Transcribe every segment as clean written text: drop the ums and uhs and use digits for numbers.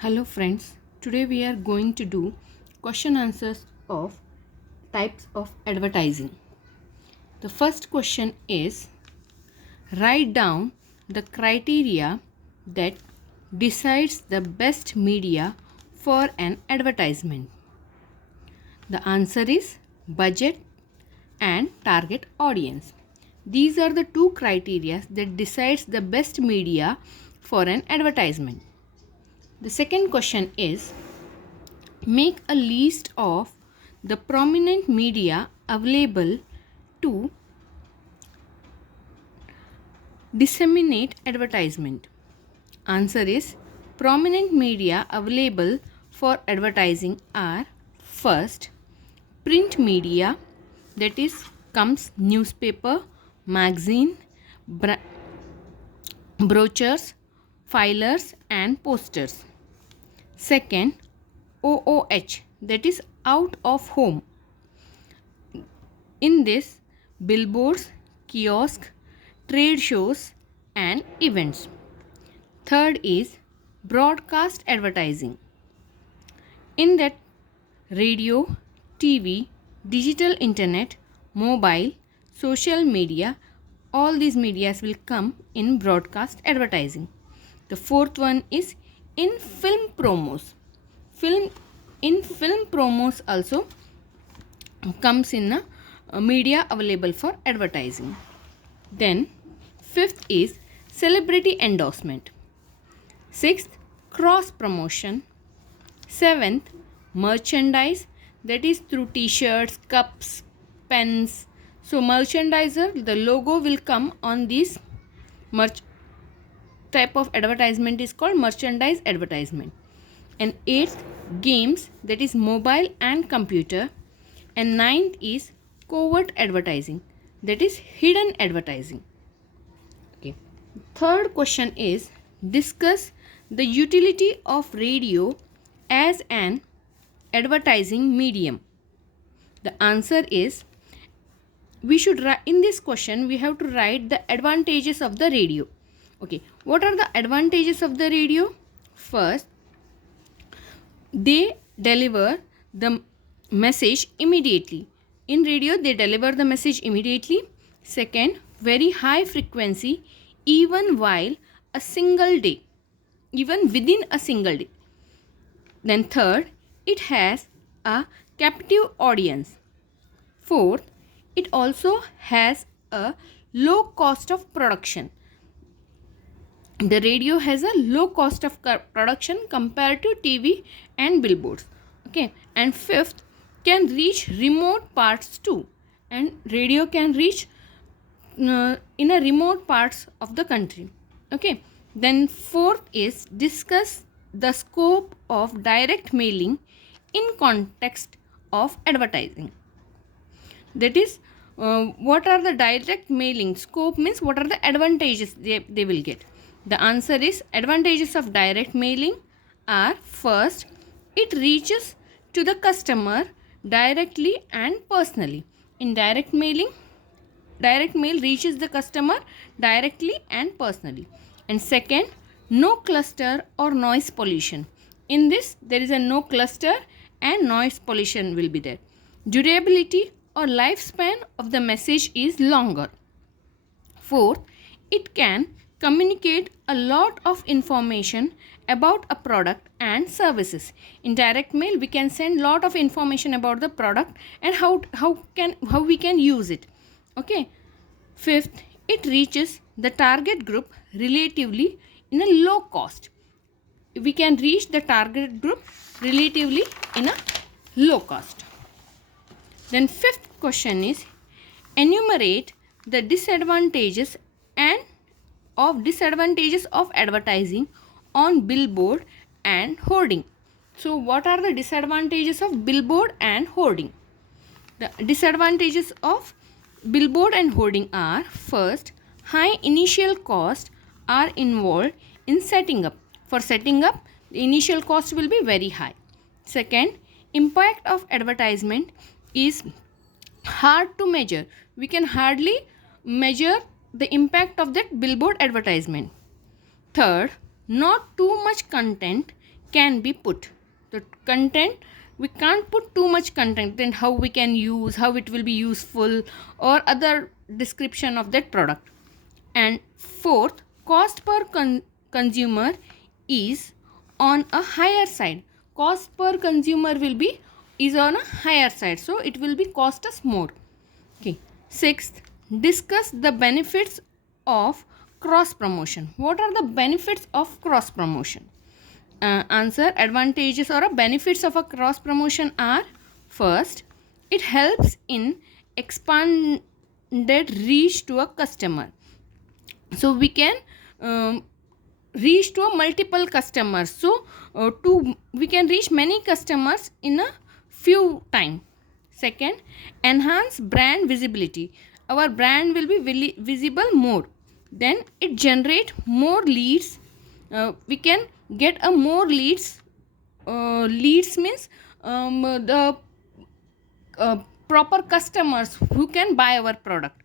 Hello friends, today we are going to do question answers of types of advertising. The first question is, write down the criteria that decides the best media for an advertisement. The answer is budget and target audience. These are the two criteria that decides the best media for an advertisement. The second question is, make a list of the prominent media available to disseminate advertisement. Answer is, prominent media available for advertising are: first, print media, that is comes newspaper, magazine, brochures, filers and posters. Second, OOH, that is out of home. In this, billboards, kiosks, trade shows and events. Third is broadcast advertising. In that, radio, TV, digital internet, mobile, social media, all these medias will come in broadcast advertising. The fourth one is in film promos. Film promos also comes in a media available for advertising. Then fifth is celebrity endorsement. Sixth, cross promotion. Seventh, merchandise, that is through t-shirts, cups, pens. So merchandiser, the logo will come on this merch type of advertisement is called merchandise advertisement. And eighth, games, that is mobile and computer. And ninth is covert advertising, that is hidden advertising. Okay. Third question is, discuss the utility of radio as an advertising medium. The answer is, we should write in this question, we have to write the advantages of the radio. Okay, what are the advantages of the radio? First, they deliver the message immediately. In radio, they deliver the message immediately. Second, very high frequency even while a single day, even within a single day. Then third, it has a captive audience. Fourth, it also has a low cost of production. The radio has a low cost of production compared to TV and billboards. Okay, and fifth, can reach remote parts too, and radio can reach in a remote parts of the country. Okay, then fourth is, discuss the scope of direct mailing in context of advertising. That is, what are the direct mailing scope means what are the advantages they will get. The answer is, advantages of direct mailing are: first, it reaches to the customer directly and personally. In direct mail reaches the customer directly and personally. And second, no cluster or noise pollution. In this, there is a no cluster and noise pollution will be there. Durability or lifespan of the message is longer. Fourth, it can communicate a lot of information about a product and services. In direct mail, we can send lot of information about the product and how we can use it. Okay. Fifth, it reaches the target group relatively in a low cost. We can reach the target group relatively in a low cost. Then fifth question is, enumerate the disadvantages of advertising on billboard and hoarding. So what are the disadvantages of billboard and hoarding? The disadvantages of billboard and hoarding are: first, high initial costs are involved in setting up. For setting up, the initial cost will be very high. Second, impact of advertisement is hard to measure. We can hardly measure the impact of that billboard advertisement. Third, not too much content can be put. The content, we can't put too much content, then how we can use, how it will be useful, or other description of that product. And fourth, cost per consumer is on a higher side. Cost per consumer will be is on a higher side, so it will be cost us more. Okay. Sixth, discuss the benefits of cross promotion. What are the benefits of cross promotion? Answer, advantages or benefits of a cross promotion are: first, it helps in expanded reach to a customer. So we can reach to a multiple customers. So we can reach many customers in a few time. Second, enhance brand visibility. Our brand will be visible more. Then it generate more leads. We can get a more leads. Leads means the proper customers who can buy our product.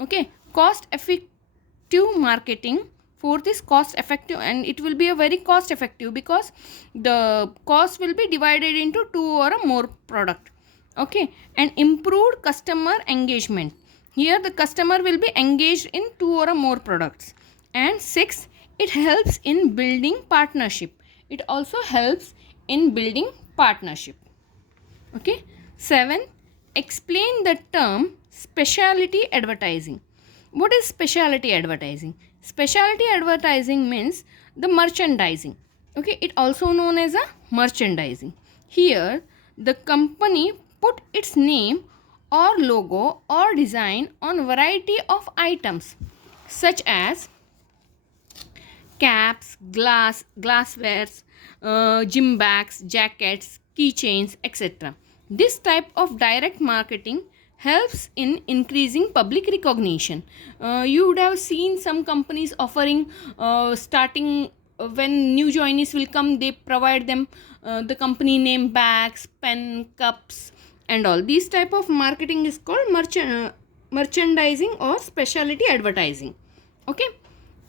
Okay. Cost effective marketing. Fourth is cost effective, and it will be a very cost effective because the cost will be divided into two or a more product. Okay. And improved customer engagement. Here the customer will be engaged in two or more products. And six, it helps in building partnership. It also helps in building partnership. Okay. 7, explain the term specialty advertising. What is specialty advertising? Specialty advertising means the merchandising. Okay, it also known as a merchandising. Here the company put its name or logo or design on variety of items such as caps, glasswares, gym bags, jackets, keychains, etc. This type of direct marketing helps in increasing public recognition. You would have seen some companies offering starting when new joinees will come, they provide them the company name, bags, pen, cups, and all. These type of marketing is called merchandising or specialty advertising. Okay.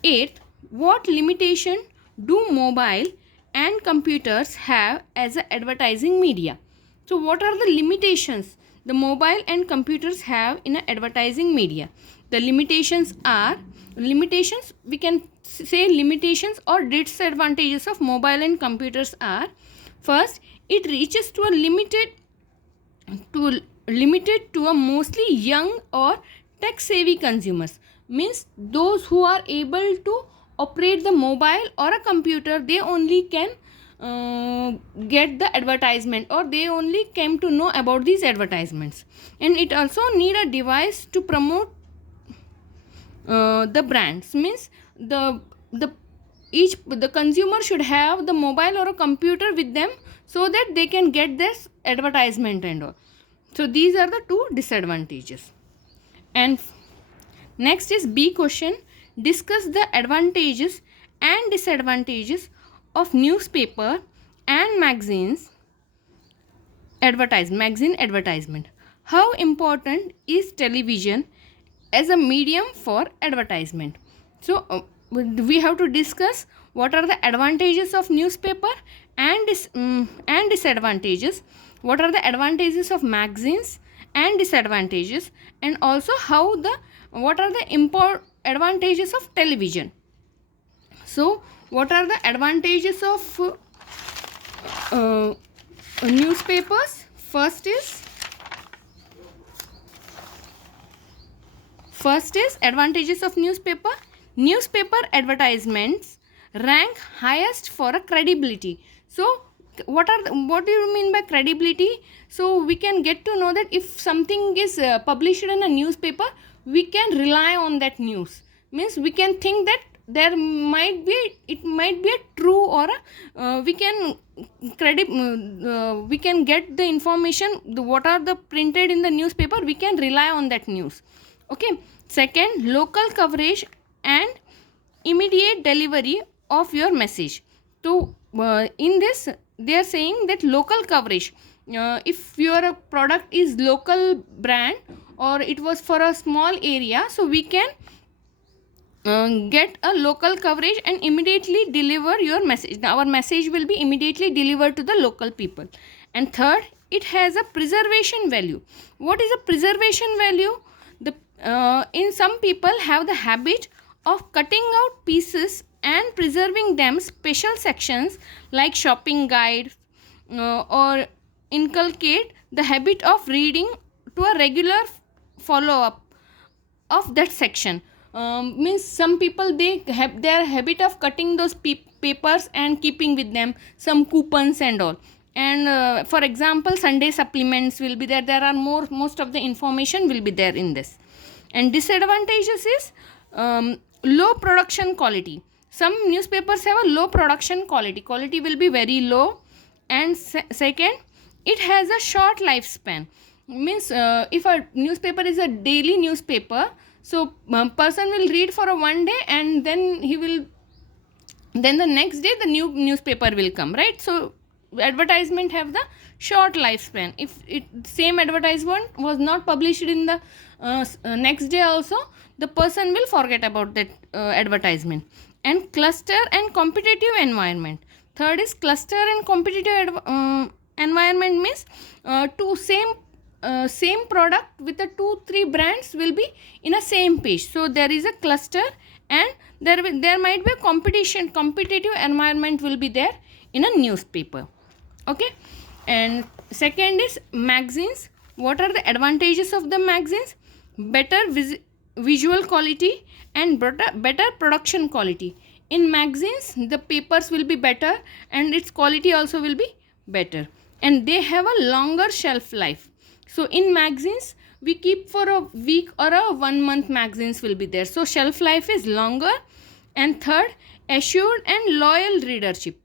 8th, what limitation do mobile and computers have as a advertising media? So what are the limitations the mobile and computers have in a advertising media? The limitations are, we can say limitations or disadvantages of mobile and computers are: first, it reaches to a limited to a mostly young or tech savvy consumers. Means those who are able to operate the mobile or a computer, they only can get the advertisement, or they only came to know about these advertisements. And it also need a device to promote the brands. Means the consumer should have the mobile or a computer with them so that they can get this advertisement and all. So these are the two disadvantages. And next is B question. Discuss the advantages and disadvantages of newspaper and magazine advertisement. How important is television as a medium for advertisement? So we have to discuss what are the advantages of newspaper and disadvantages. What are the advantages of magazines and disadvantages, and also what are the advantages of television. So what are the advantages of newspapers? First is advantages of newspaper. Newspaper advertisements rank highest for a credibility. So what do you mean by credibility? So we can get to know that if something is published in a newspaper, we can rely on that news. Means we can think that it might be a true, or we can get the information, what are the printed in the newspaper, we can rely on that news. Okay. Second, local coverage and immediate delivery of your message. So in this they are saying that local coverage, if your product is local brand or it was for a small area, so we can get a local coverage and immediately deliver your message. Our message will be immediately delivered to the local people. And third, it has a preservation value. What is a preservation value? The in some people have the habit of cutting out pieces and preserving them special sections like shopping guide, or inculcate the habit of reading to a regular follow up of that section. Means some people, they have their habit of cutting those papers and keeping with them some coupons and all. And for example, Sunday supplements will be there. There are most of the information will be there in this. And disadvantages is low production quality. Some newspapers have a low production quality will be very low. And second, it has a short lifespan. Means if a newspaper is a daily newspaper, so person will read for a one day, and then then the next day the new newspaper will come, right? So advertisement have the short lifespan. If it same advertisement was not published in the next day also, the person will forget about that advertisement. And cluster and competitive environment. Third is cluster and competitive environment. Means two same product with the 2-3 brands will be in a same page, so there is a cluster, and there might be a competitive environment will be there in a newspaper. Okay. And second is magazines. What are the advantages of the magazines? Better visual quality and better production quality. In magazines, the papers will be better and its quality also will be better, and they have a longer shelf life. So in magazines, we keep for a week or a 1 month magazines will be there, so shelf life is longer. And third, assured and loyal readership.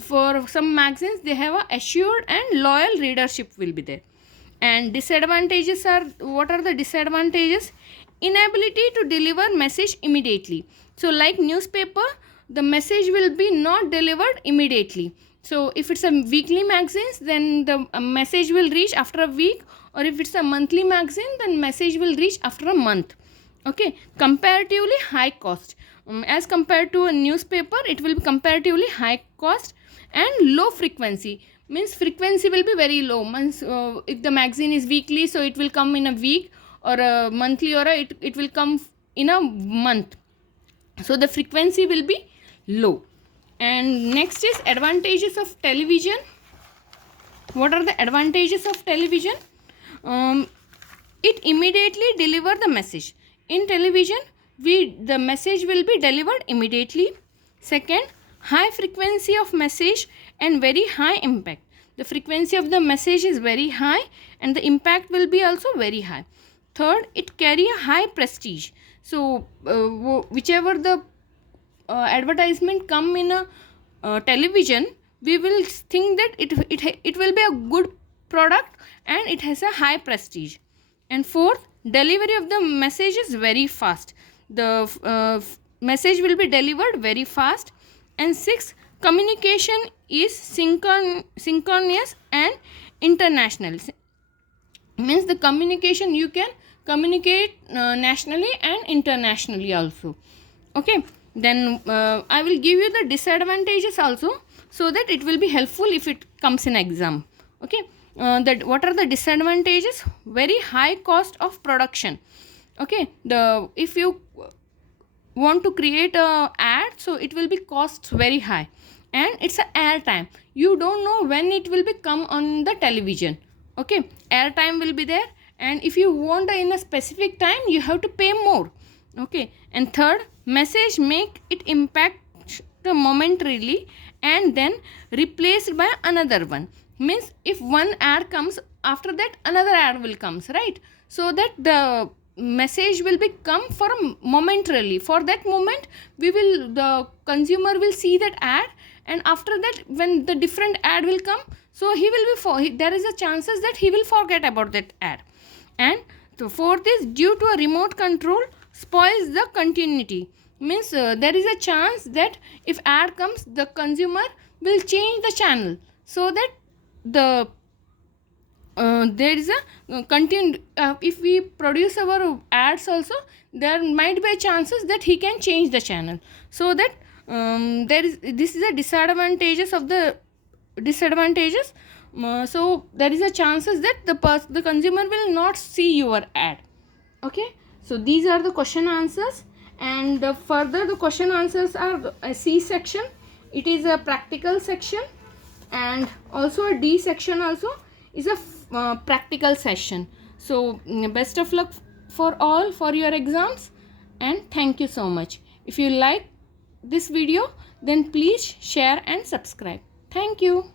For some magazines, they have a assured and loyal readership will be there. And disadvantages are, what are the disadvantages? Inability to deliver message immediately. So like newspaper, the message will be not delivered immediately. So if it's a weekly magazines, then the message will reach after a week, or if it's a monthly magazine, then message will reach after a month. Okay. Comparatively high cost. As compared to a newspaper, it will be comparatively high cost. And low frequency. Means frequency will be very low. Means if the magazine is weekly, so it will come in a week, or a monthly, or it will come in a month. So the frequency will be low. And next is advantages of television. What are the advantages of television? It immediately deliver the message. In television, the message will be delivered immediately. Second, high frequency of message and very high impact. The frequency of the message is very high and the impact will be also very high. Third, it carry a high prestige. So whichever the advertisement come in a television, we will think that it will be a good product and it has a high prestige. And fourth, delivery of the message is very fast. The message will be delivered very fast. And sixth, communication is synchronous and international. Means the communication, you can communicate nationally and internationally also. Okay. Then I will give you the disadvantages also, so that it will be helpful if it comes in exam. Okay. What are the disadvantages? Very high cost of production. Okay. If you want to create a ad, so it will be costs very high, and it's a air time. You don't know when it will be come on the television. Okay. Air time will be there, and if you want in a specific time, you have to pay more. Okay. And third, message make it impact momentarily and then replaced by another one. Means if one ad comes, after that another ad will comes, right? So that the message will become for a momentarily. For that moment, the consumer will see that ad, and after that, when the different ad will come, so there is a chances that he will forget about that ad. And the fourth is, due to a remote control, spoils the continuity. Means there is a chance that if ad comes, the consumer will change the channel, so that the there is a content, if we produce our ads also, there might be chances that he can change the channel. So that this is a disadvantages of the disadvantages. So there is a chances that the consumer will not see your ad. Okay, so these are the question answers, and further the question answers are a C section, it is a practical section, and also a D section also is a practical session. So best of luck for all for your exams, and thank you so much. If you like this video, then please share and subscribe. Thank you.